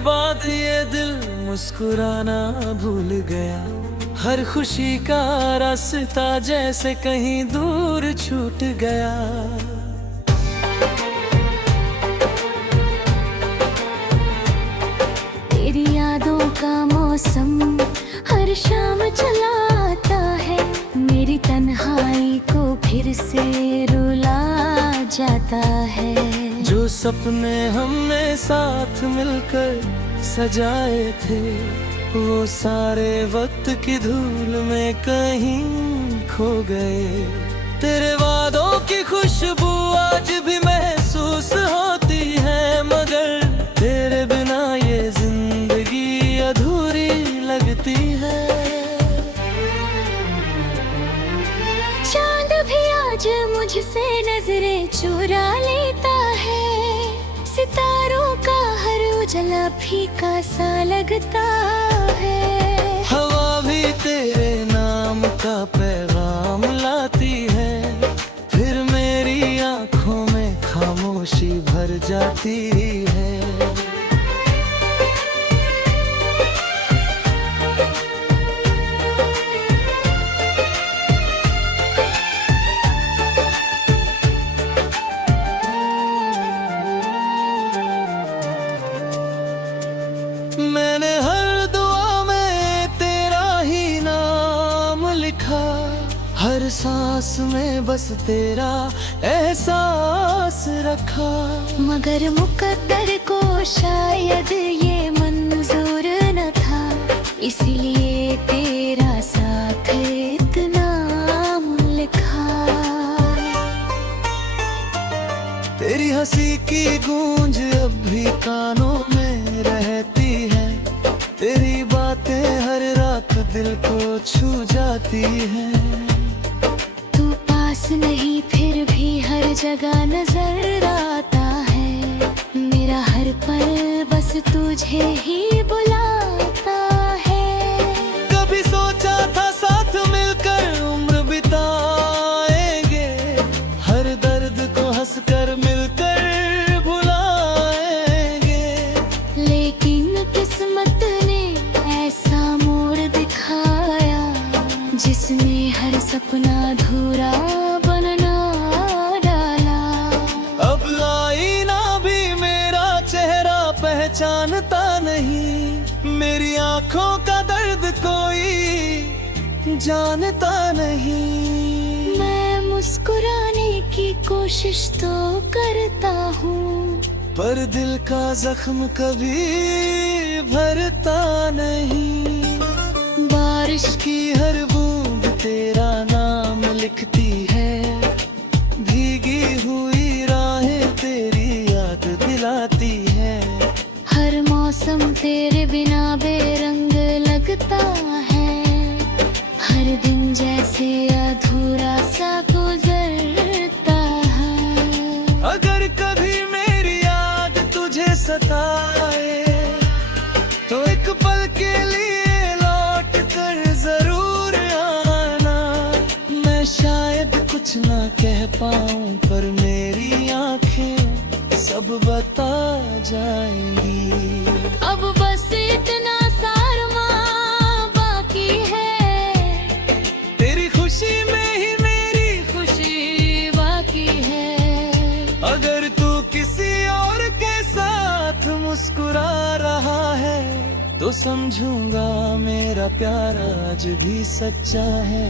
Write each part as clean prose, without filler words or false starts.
बाद ये दिल मुस्कुराना भूल गया। हर खुशी का रास्ता जैसे कहीं दूर छूट गया। तेरी यादों का मौसम हर शाम चला आता है, मेरी तन्हाई को फिर से रुला जाता है। जो सपने हमने साथ मिलकर सजाए थे, वो सारे वक्त की धूल में कहीं खो गए। तेरे वादों की खुशबू आज भी महसूस होती है, मगर तेरे बिना ये जिंदगी अधूरी लगती है। चांद भी आज मुझसे नजरें चुरा लेता है, सितारों का हर उजला फीका सा लगता है। हवा भी तेरे नाम का पैगाम लाती है, फिर मेरी आंखों में खामोशी भर जाती है। मैंने हर दुआ में तेरा ही नाम लिखा, हर सांस में बस तेरा एहसास रखा। मगर मुकद्दर को शायद ये मंजूर न था, इसलिए तेरा साथ इतना लिखा। तेरी हंसी की गूंज अब भी कानों में रहती है, तेरी बातें हर रात दिल को छू जाती हैं। तू पास नहीं फिर भी हर जगह नजर आता है, मेरा हर पल बस तुझे ही बुलाता है। कभी सोचा था साथ मिलकर उम्र बिताएंगे, हर दर्द को हंसकर मिलकर भुलाएंगे। लेकिन किस्मत ने ऐसा मोड़ दिखाया, जिसने हर सपना अधूरा बनना डाला। अब आईना भी मेरा चेहरा पहचानता नहीं, मेरी आंखों का दर्द कोई जानता नहीं। मैं मुस्कुराने की कोशिश तो करता हूँ, पर दिल का जख्म कभी भरता नहीं। बारिश की हर बूंद तेरा नाम लिखती है, भीगी हुई राहें तेरी याद दिलाती है। हर मौसम तेरे बिना बेरंग लगता है, हर दिन जैसे अधूरा सा गुजरता है। अगर कभी मेरी याद तुझे सताए, तो एक पल के लिए लौट कर जरूर आना। मैं शायद कुछ ना कह पाऊं, पर मेरी आंखें सब बता जाएंगी। अब बस इतना सारमा बाकी है, तेरी खुशी में ही मेरी खुशी बाकी है। अगर तू किसी और के साथ मुस्कुरा रहा है, तो समझूंगा मेरा प्यार आज भी सच्चा है।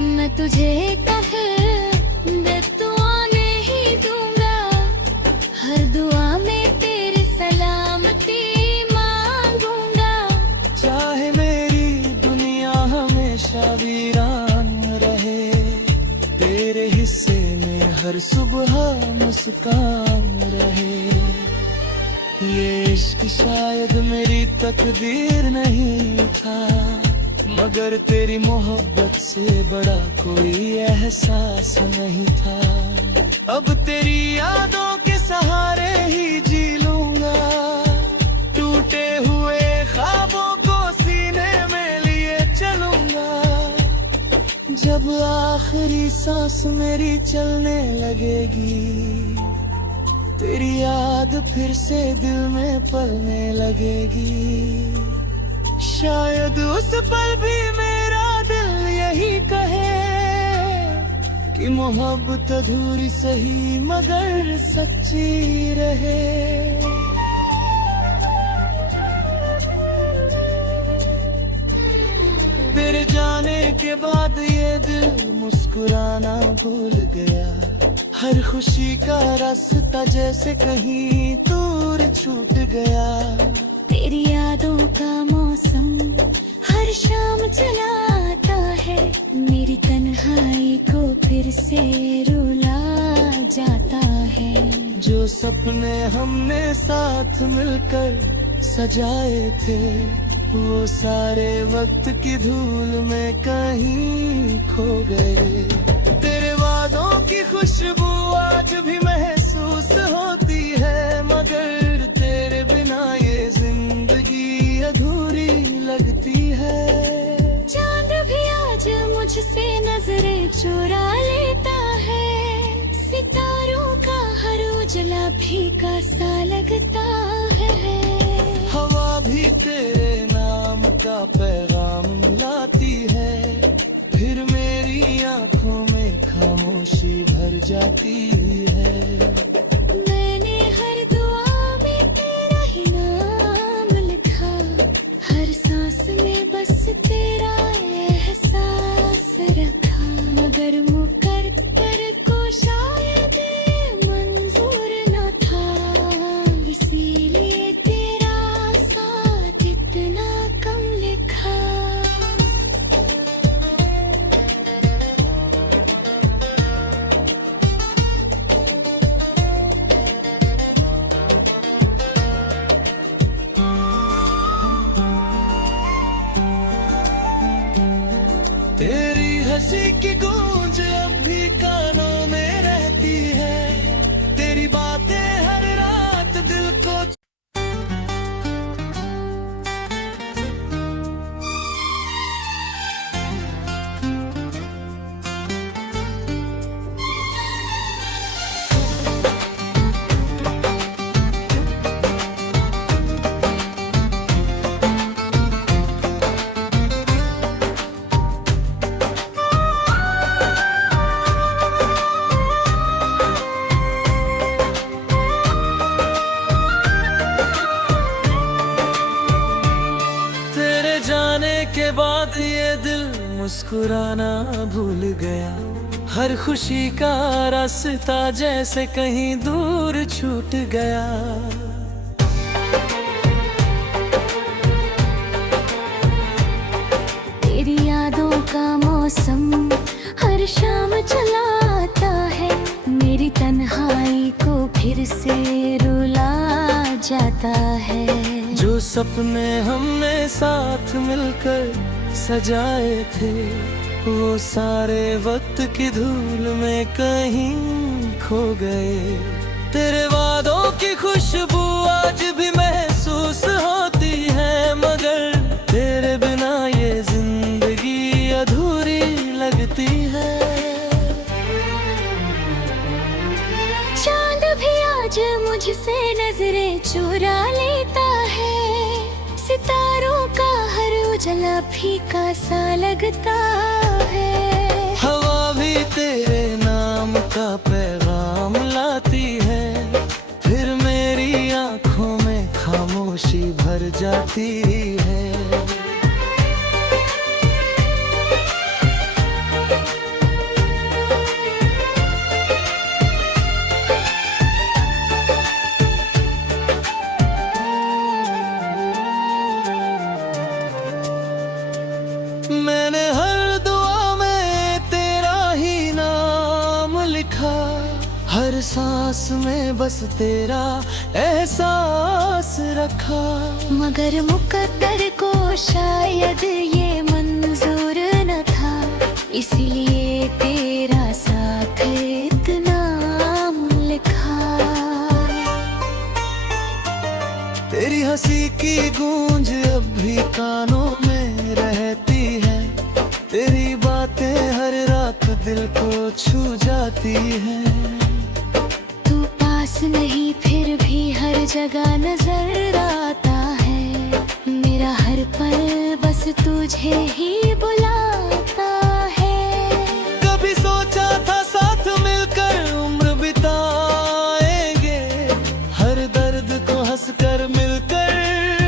मैं तुझे कहे बेतुआ नहीं दूंगा, हर दुआ में तेरी सलामती मांगूंगा। चाहे मेरी दुनिया हमेशा वीरान रहे, तेरे हिस्से में हर सुबह मुस्कान रहे। ये इश्क शायद मेरी तकदीर नहीं था, मगर तेरी मोहब्बत से बड़ा कोई एहसास नहीं था। अब तेरी यादों के सहारे ही जी लूंगा, टूटे हुए ख्वाबों को सीने में आखिरी सांस मेरी चलने लगेगी, तेरी याद फिर से दिल में पलने लगेगी। शायद उस पल भी मेरा दिल यही कहे कि मोहब्बत अधूरी सही मगर सच्ची रहे। तेरे जाने के बाद ये दिल मुस्कुराना भूल गया, हर खुशी का रास्ता जैसे कहीं दूर छूट गया। तेरी यादों का मौसम हर शाम चला आता है, मेरी तन्हाई को फिर से रुला जाता है। जो सपने हमने साथ मिलकर सजाए थे, वो सारे वक्त की धूल में कहीं खो गए। तेरे वादों की खुशबू आज भी महसूस होती है, मगर तेरे बिना ये जिंदगी अधूरी लगती है। चांद भी आज मुझसे नजरें चुरा लेता है, सितारों का हर उजला फीका सा लगता है। हवा भी तेरे नाम का पैगाम लाती है, फिर मेरी आंखों में खामोशी भर जाती है। मैंने हर दुआ में तेरा ही नाम लिखा, हर सांस में बस तेरा एहसास रखा, मगर मुकद्दर को शायद मंजूर न था, इसीलिए तेरा साथ इतना कम लिखा। तेरी हंसी की गूंज अब भी कानों में रहती है, तेरी बातें हर रात दिल को। तेरे जाने के बाद ये दिल मुस्कुराना भूल गया, हर खुशी का रास्ता जैसे कहीं दूर छूट गया। तेरी यादों का मौसम हर शाम चला आता है, मेरी तन्हाई को फिर से रुला जाता है। जो सपने हमने साथ मिलकर सजाए थे, वो सारे वक्त की धूल में कहीं खो गए। तेरे वादों की खुशबू आज भी महसूस होती है, मगर तेरे बिना ये जिंदगी अधूरी लगती है। चांद भी आज मुझसे नजरें चुरा लेता है, सितारों का हर उजला फीका सा लगता है। हवा भी तेरे नाम का पैगाम लाती है, फिर मेरी आंखों में खामोशी भर जाती है। मैंने हर दुआ में तेरा ही नाम लिखा, हर सांस में बस तेरा एहसास रखा, मगर मुकद्दर को शायद ये मंजूर न था, इसलिए तेरा साथ इतना लिखा। तेरी हंसी की गूंज अब भी कानों में रहती है, तेरी बातें हर रात दिल को छू जाती है। तू पास नहीं फिर भी हर जगह नजर आता है। मेरा हर पल बस तुझे ही बुलाता है। कभी सोचा था साथ मिलकर उम्र बिताएंगे, हर दर्द को हंसकर मिलकर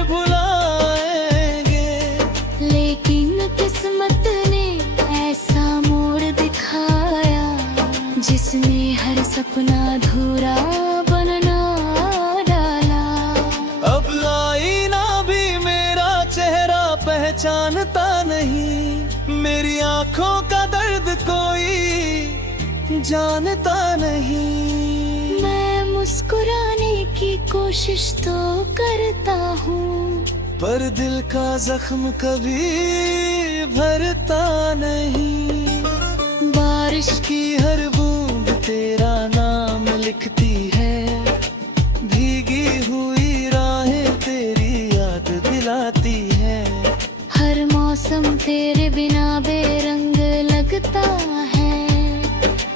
भुलाएंगे। लेकिन किस्मत ने ऐसा मोड़ दिखाया जिसने हर सपना अधूरा बनना डाला। अब आईना भी मेरा चेहरा पहचानता नहीं, मेरी आंखों का दर्द कोई जानता नहीं। मैं मुस्कुराने की कोशिश तो करता हूँ, पर दिल का जख्म कभी भरता नहीं। बारिश की हर बूंद तेरा नाम लिखती है, भीगी हुई राहें तेरी याद दिलाती है। हर मौसम तेरे बिना बेरंग लगता है।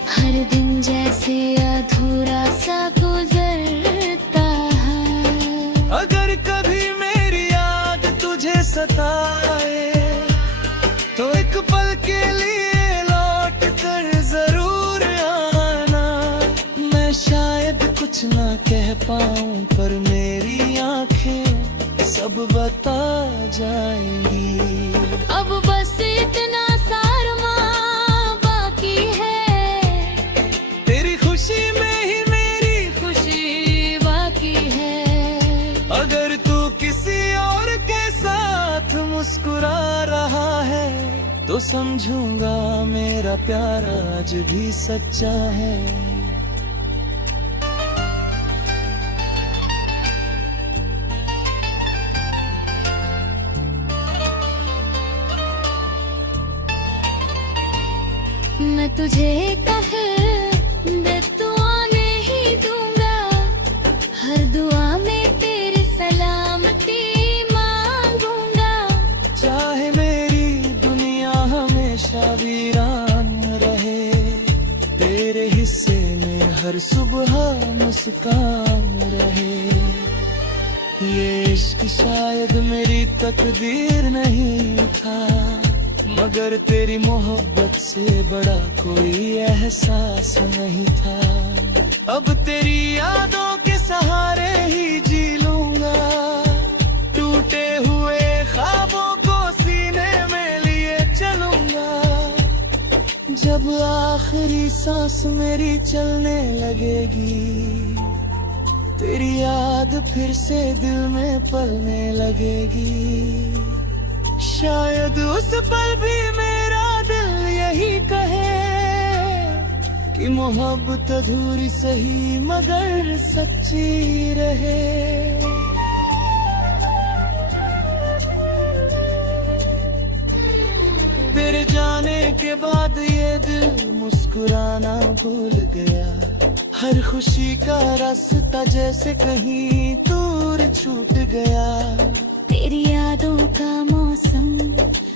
हर दिन जैसे अधूरा सा गुजरता है। अगर कभी मेरी याद तुझे सताए तो एक पल के लिए लौट कर जरूर आना। मैं शायद कुछ ना कह पाऊं पर मेरी आंखें सब बता जाएंगी। अब बस इतना सारमा बाकी है, तेरी खुशी में ही मेरी खुशी बाकी है। अगर तू किसी और के साथ मुस्कुरा रहा है तो समझूंगा मेरा प्यार आज भी सच्चा है। मैं तुझे कहे बेदुआ नहीं दूंगा, हर दुआ में तेरी सलामती मांगूंगा। चाहे मेरी दुनिया हमेशा वीरान रहे, तेरे हिस्से में हर सुबह मुस्कान रहे। ये इश्क शायद मेरी तकदीर नहीं था, मगर तेरी मोहब्बत से बड़ा कोई एहसास नहीं था। अब तेरी यादों के सहारे ही जी लूंगा, टूटे हुए ख्वाबों को सीने में लिए चलूंगा। जब आखिरी सांस मेरी चलने लगेगी, तेरी याद फिर से दिल में पलने लगेगी। शायद उस पल भी मेरा दिल यही कहे कि मोहब्बत अधूरी सही मगर सच्ची रहे। तेरे जाने के बाद ये दिल मुस्कुराना भूल गया, हर खुशी का रास्ता जैसे कहीं दूर छूट गया। तेरी यादों का मौसम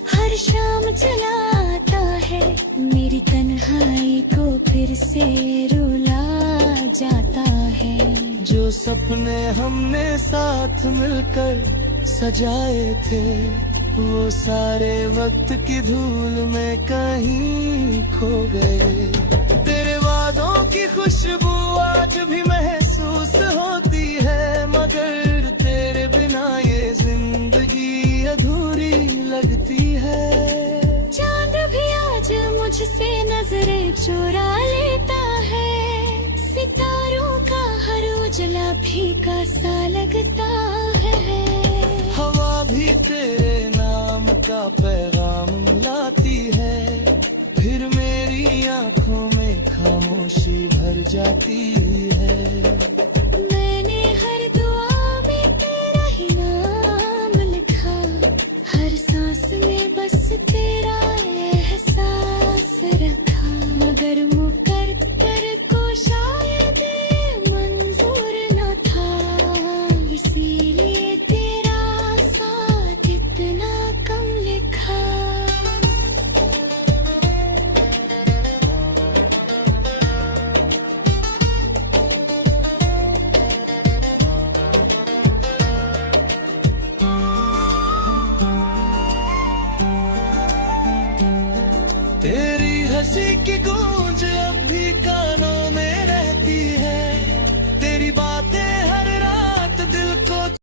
हर शाम चला आता है, मेरी तन्हाई को फिर से रुला जाता है। जो सपने हमने साथ मिलकर सजाए थे, वो सारे वक्त की धूल में कहीं खो गए। तेरे वादों की खुशबू आज भी महसूस होती है, मगर तेरे बिना ये जिंदगी अधूरी लगती है। चांद भी आज मुझसे नजरें चुरा लेता है, सितारों का हर उजला फीका सा लगता है। हवा भी तेरे नाम का पैगाम लाती है, फिर मेरी आंखों में खामोशी भर जाती है। मैंने हर दुआ में तेरा ही नाम लिखा, हर सांस में बस तेरा एहसास रखा। मगर मुकद्दर को शायद मंजूर न था, इसीलिए तेरा साथ इतना कम लिखा। हंसी की